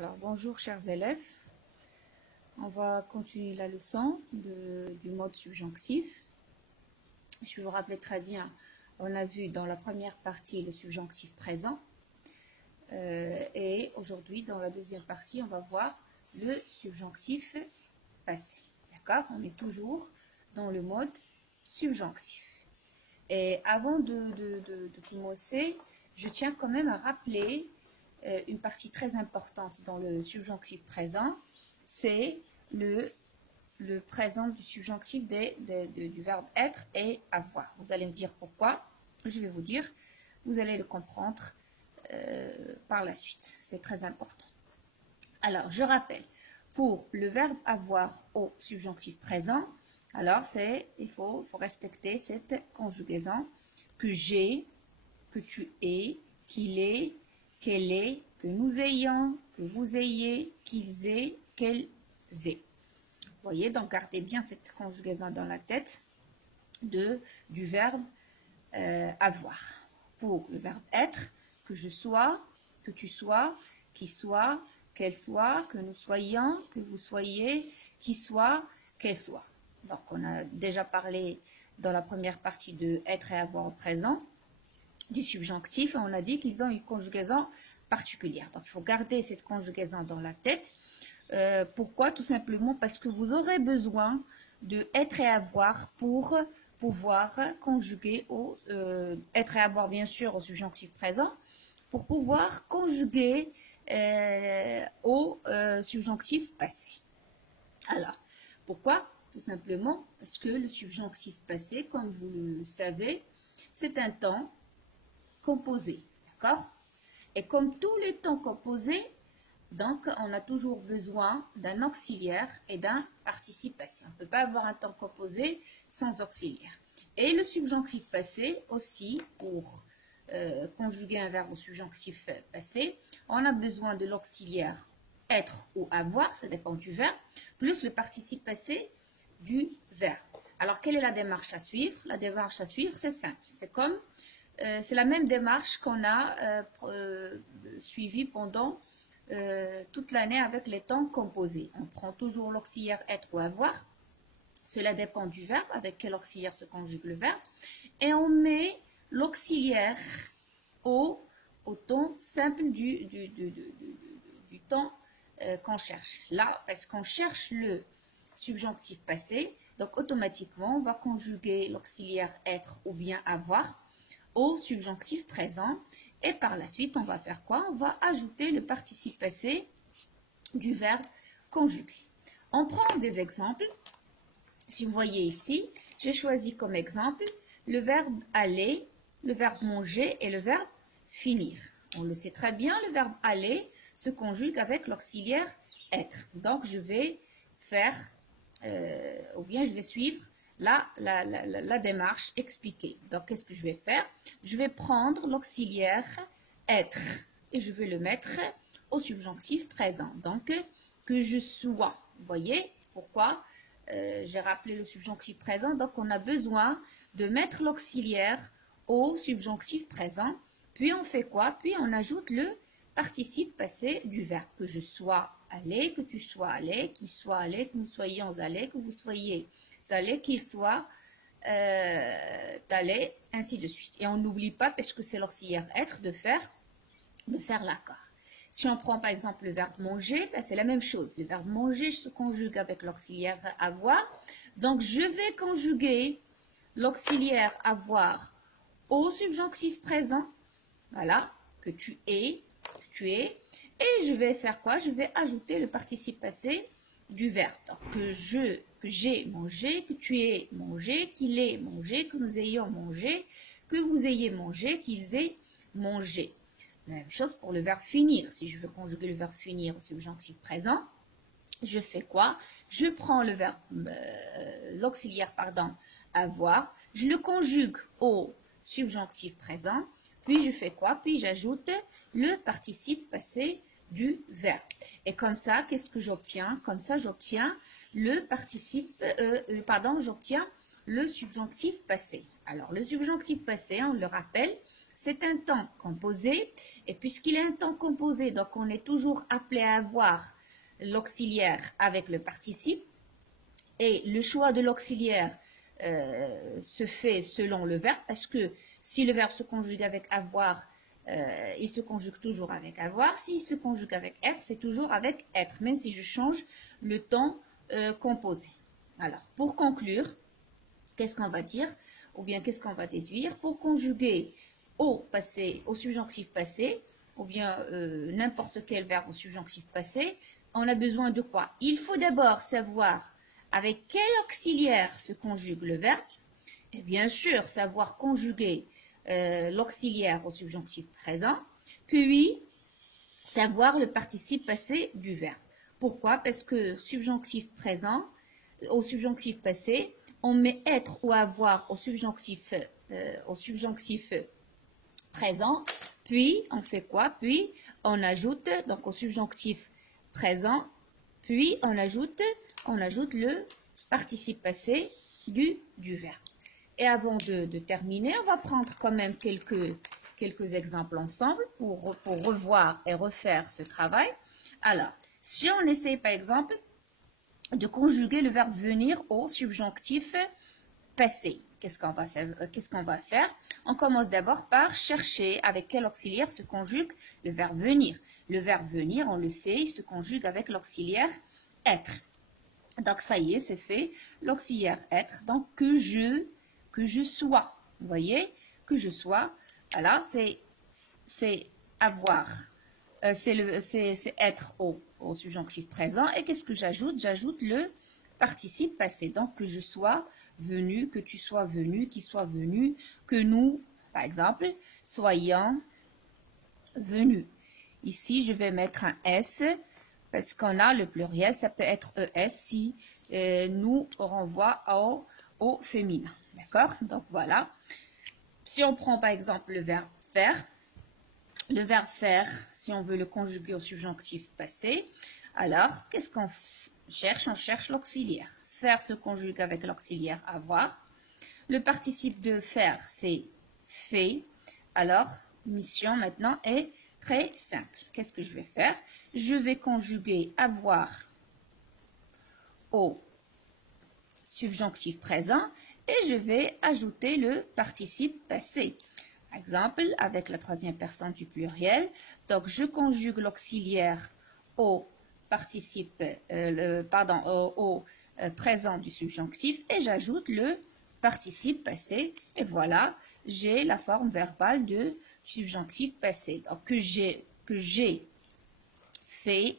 Alors, bonjour chers élèves. On va continuer la leçon du mode subjonctif. Si vous vous rappelez très bien, on a vu dans la première partie le subjonctif présent. Et aujourd'hui, dans la deuxième partie, on va voir le subjonctif passé. D'accord? On est toujours dans le mode subjonctif. Et avant de commencer, je tiens quand même à rappeler une partie très importante dans le subjonctif présent, c'est le présent du subjonctif du verbe être et avoir. Vous allez me dire pourquoi, je vais vous dire, vous allez le comprendre par la suite, c'est très important. Alors, je rappelle, pour le verbe avoir au subjonctif présent, alors il faut respecter cette conjugaison que j'ai, que tu es, qu'il est, qu'elle est, que nous ayons, que vous ayez, qu'ils aient, qu'elles aient. Vous voyez, donc gardez bien cette conjugaison dans la tête du verbe avoir. Pour le verbe être, que je sois, que tu sois, qu'il soit, qu'elle soit, que nous soyons, que vous soyez, qu'il soit, qu'elle soit. Donc on a déjà parlé dans la première partie de être et avoir au présent du subjonctif, on a dit qu'ils ont une conjugaison particulière. Donc, il faut garder cette conjugaison dans la tête. Pourquoi? Tout simplement parce que vous aurez besoin de être et avoir pour pouvoir conjuguer au être et avoir, bien sûr, au subjonctif présent, pour pouvoir conjuguer au subjonctif passé. Alors, pourquoi? Tout simplement parce que le subjonctif passé, comme vous le savez, c'est un temps composé, d'accord? Et comme tous les temps composés, donc on a toujours besoin d'un auxiliaire et d'un participe passé. On ne peut pas avoir un temps composé sans auxiliaire. Et le subjonctif passé aussi, pour conjuguer un verbe au subjonctif passé, on a besoin de l'auxiliaire être ou avoir, ça dépend du verbe, plus le participe passé du verbe. Alors, quelle est la démarche à suivre? La démarche à suivre, c'est simple. C'est la même démarche qu'on a suivie pendant toute l'année avec les temps composés. On prend toujours l'auxiliaire être ou avoir. Cela dépend du verbe, avec quel auxiliaire se conjugue le verbe. Et on met l'auxiliaire au temps simple du temps qu'on cherche. Là, parce qu'on cherche le subjonctif passé, donc automatiquement, on va conjuguer l'auxiliaire être ou bien avoir au subjonctif présent, et par la suite on va faire quoi? On va ajouter le participe passé du verbe conjugué. On prend des exemples. Si vous voyez ici, j'ai choisi comme exemple le verbe aller, le verbe manger et le verbe finir. On le sait très bien, le verbe aller se conjugue avec l'auxiliaire être. Donc je vais faire ou bien je vais suivre la démarche expliquée. Donc, qu'est-ce que je vais faire? Je vais prendre l'auxiliaire être et je vais le mettre au subjonctif présent. Donc, que je sois. Vous voyez pourquoi j'ai rappelé le subjonctif présent? Donc, on a besoin de mettre l'auxiliaire au subjonctif présent. Puis, on fait quoi? Puis, on ajoute le participe passé du verbe. Que je sois allé, que tu sois allé, qu'il soit allé, que nous soyons allés, que vous soyez allé, qu'il soit allé, ainsi de suite. Et on n'oublie pas, parce que c'est l'auxiliaire être, de faire l'accord. Si on prend par exemple le verbe manger, ben c'est la même chose. Le verbe manger se conjugue avec l'auxiliaire avoir. Donc je vais conjuguer l'auxiliaire avoir au subjonctif présent. Voilà, que tu es, et je vais faire quoi? Je vais ajouter le participe passé du verbe. Donc, que j'ai mangé, que tu aies mangé, qu'il ait mangé, que nous ayons mangé, que vous ayez mangé, qu'ils aient mangé. La même chose pour le verbe finir. Si je veux conjuguer le verbe finir au subjonctif présent, je fais quoi? Je prends le verbe, l'auxiliaire, avoir, je le conjugue au subjonctif présent, puis je fais quoi? Puis j'ajoute le participe passé du verbe. Et comme ça, qu'est-ce que j'obtiens? Comme ça, j'obtiens le participe, j'obtiens le subjonctif passé. Alors, le subjonctif passé, on le rappelle, c'est un temps composé. Et puisqu'il est un temps composé, donc on est toujours appelé à avoir l'auxiliaire avec le participe. Et le choix de l'auxiliaire se fait selon le verbe, parce que si le verbe se conjugue avec avoir, il se conjugue toujours avec avoir. S'il se conjugue avec être, c'est toujours avec être, même si je change le temps composé. Alors, pour conclure, qu'est-ce qu'on va dire, ou bien qu'est-ce qu'on va déduire? Pour conjuguer au passé, au subjonctif passé, ou bien n'importe quel verbe au subjonctif passé, on a besoin de quoi? Il faut d'abord savoir avec quel auxiliaire se conjugue le verbe, et bien sûr savoir conjuguer l'auxiliaire au subjonctif présent, puis savoir le participe passé du verbe. Pourquoi? Parce que subjonctif présent, au subjonctif passé, on met être ou avoir au subjonctif présent, puis on fait quoi? Puis on ajoute, donc au subjonctif présent, puis on ajoute le participe passé du verbe. Et avant de terminer, on va prendre quand même quelques exemples ensemble pour revoir et refaire ce travail. Alors, si on essaie par exemple de conjuguer le verbe venir au subjonctif passé, qu'est-ce qu'on va faire? On commence d'abord par chercher avec quel auxiliaire se conjugue le verbe venir. Le verbe venir, on le sait, il se conjugue avec l'auxiliaire être. Donc ça y est, c'est fait. L'auxiliaire être, donc que je sois. Vous voyez, que je sois. Voilà, c'est avoir. C'est être au subjonctif présent. Et qu'est-ce que j'ajoute? J'ajoute le participe passé. Donc que je sois venu, que tu sois venu, qu'il soit venu, que nous, par exemple, soyons venus. Ici, je vais mettre un S parce qu'on a le pluriel, ça peut être ES si nous renvoie au féminin. D'accord? Donc voilà. Si on prend par exemple le verbe faire, si on veut le conjuguer au subjonctif passé, alors qu'est-ce qu'on cherche? On cherche l'auxiliaire. Faire se conjugue avec l'auxiliaire avoir. Le participe de faire, c'est fait. Alors, mission maintenant est très simple. Qu'est-ce que je vais faire? Je vais conjuguer avoir au subjonctif présent et je vais ajouter le participe passé. Par exemple, avec la troisième personne du pluriel, donc je conjugue l'auxiliaire au participe, au présent du subjonctif et j'ajoute le participe passé. Et voilà, j'ai la forme verbale de subjonctif passé. Donc que j'ai fait,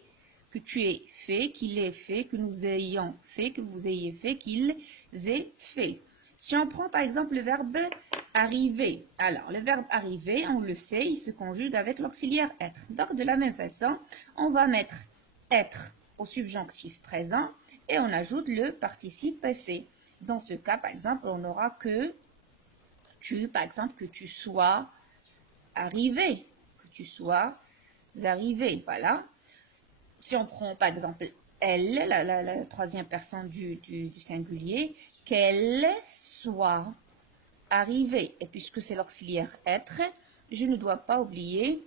que tu aies fait, qu'il ait fait, que nous ayons fait, que vous ayez fait, qu'ils aient fait. Si on prend par exemple le verbe arriver, alors le verbe arriver, on le sait, il se conjugue avec l'auxiliaire être. Donc de la même façon, on va mettre être au subjonctif présent et on ajoute le participe passé. Dans ce cas, par exemple, on aura que tu, par exemple, que tu sois arrivé, que tu sois arrivé, voilà. Si on prend par exemple elle, la troisième personne du singulier, qu'elle soit arrivée. Et puisque c'est l'auxiliaire être, je ne dois pas oublier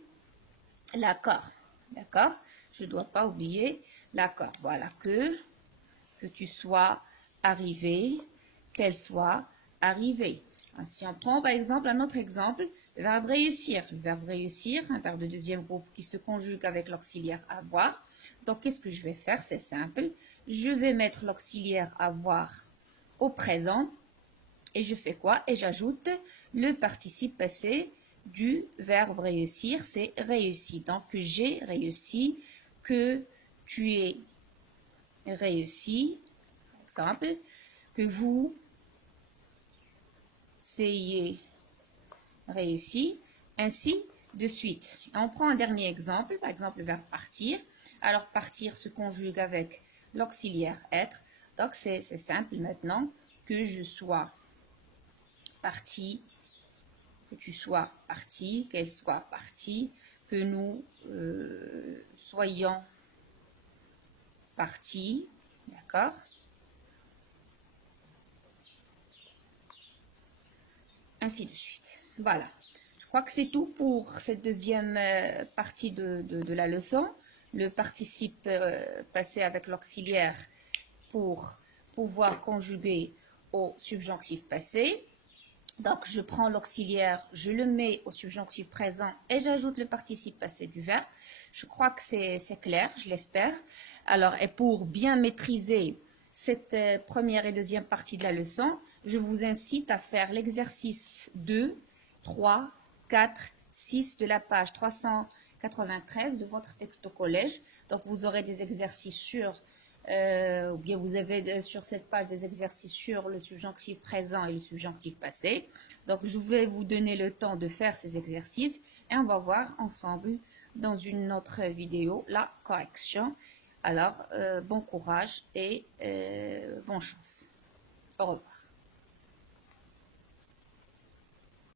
l'accord. D'accord? Je ne dois pas oublier l'accord. Voilà, que tu sois arrivé, qu'elle soit arrivée. Si on prend par exemple un autre exemple, le verbe réussir. Le verbe réussir, un verbe de deuxième groupe qui se conjugue avec l'auxiliaire avoir. Donc, qu'est-ce que je vais faire? C'est simple. Je vais mettre l'auxiliaire avoir au présent. Et je fais quoi? Et j'ajoute le participe passé du verbe réussir. C'est réussi. Donc, que j'ai réussi, que tu es réussi. Par exemple, que vous ayez réussi, ainsi de suite. Et on prend un dernier exemple, par exemple le verbe partir. Alors partir se conjugue avec l'auxiliaire être. Donc c'est simple maintenant, que je sois parti, que tu sois parti, qu'elle soit partie, que nous soyons partis, d'accord? Ainsi de suite. Voilà. crois que c'est tout pour cette deuxième partie de la leçon. Le participe passé avec l'auxiliaire pour pouvoir conjuguer au subjonctif passé. Donc, je prends l'auxiliaire, je le mets au subjonctif présent et j'ajoute le participe passé du verbe. Je crois que c'est clair, je l'espère. Alors, et pour bien maîtriser cette première et deuxième partie de la leçon, je vous incite à faire l'exercice 2, 3, 4, 6 de la page 393 de votre texte au collège. Donc, vous aurez des exercices sur ou bien vous avez sur cette page des exercices sur le subjonctif présent et le subjonctif passé. Donc, je vais vous donner le temps de faire ces exercices et on va voir ensemble dans une autre vidéo la correction. Alors, bon courage et bonne chance. Au revoir.